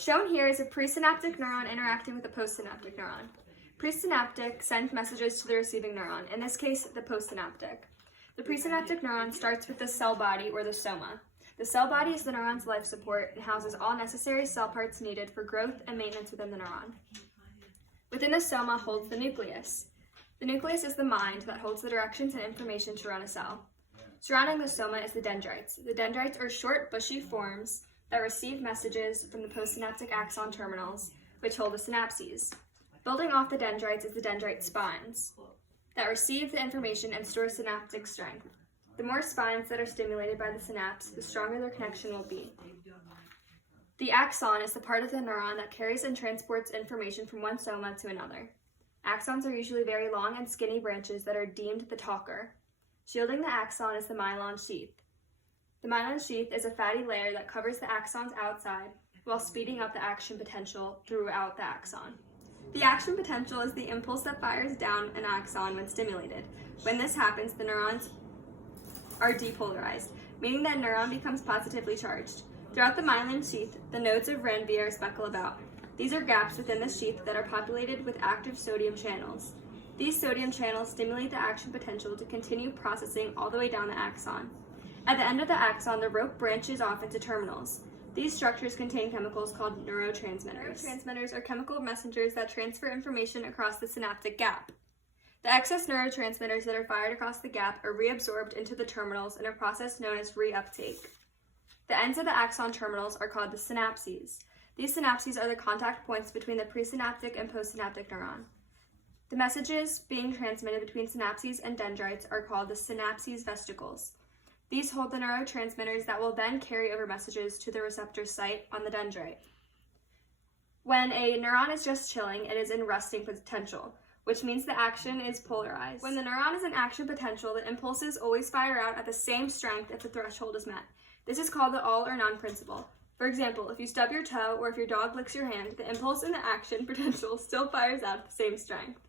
Shown here is a presynaptic neuron interacting with a postsynaptic neuron. Presynaptic sends messages to the receiving neuron, in this case, the postsynaptic. The presynaptic neuron starts with the cell body, or the soma. The cell body is the neuron's life support and houses all necessary cell parts needed for growth and maintenance within the neuron. Within the soma holds the nucleus. The nucleus is the mind that holds the directions and information to run a cell. Surrounding the soma is the dendrites. The dendrites are short, bushy forms that receive messages from the postsynaptic axon terminals, which hold the synapses. Building off the dendrites is the dendrite spines that receive the information and store synaptic strength. The more spines that are stimulated by the synapse, the stronger their connection will be. The axon is the part of the neuron that carries and transports information from one soma to another. Axons are usually very long and skinny branches that are deemed the talker. Shielding the axon is the myelin sheath. The myelin sheath is a fatty layer that covers the axon's outside while speeding up the action potential throughout the axon. The action potential is the impulse that fires down an axon when stimulated. When this happens, the neurons are depolarized, meaning that a neuron becomes positively charged. Throughout the myelin sheath, the nodes of Ranvier speckle about. These are gaps within the sheath that are populated with active sodium channels. These sodium channels stimulate the action potential to continue processing all the way down the axon. At the end of the axon, the rope branches off into terminals. These structures contain chemicals called neurotransmitters. Neurotransmitters are chemical messengers that transfer information across the synaptic gap. The excess neurotransmitters that are fired across the gap are reabsorbed into the terminals in a process known as reuptake. The ends of the axon terminals are called the synapses. These synapses are the contact points between the presynaptic and postsynaptic neuron. The messages being transmitted between synapses and dendrites are called the synapses vesicles. These hold the neurotransmitters that will then carry over messages to the receptor site on the dendrite. When a neuron is just chilling, it is in resting potential, which means the action is polarized. When the neuron is in action potential, the impulses always fire out at the same strength if the threshold is met. This is called the all or none principle. For example, if you stub your toe or if your dog licks your hand, the impulse in the action potential still fires out at the same strength.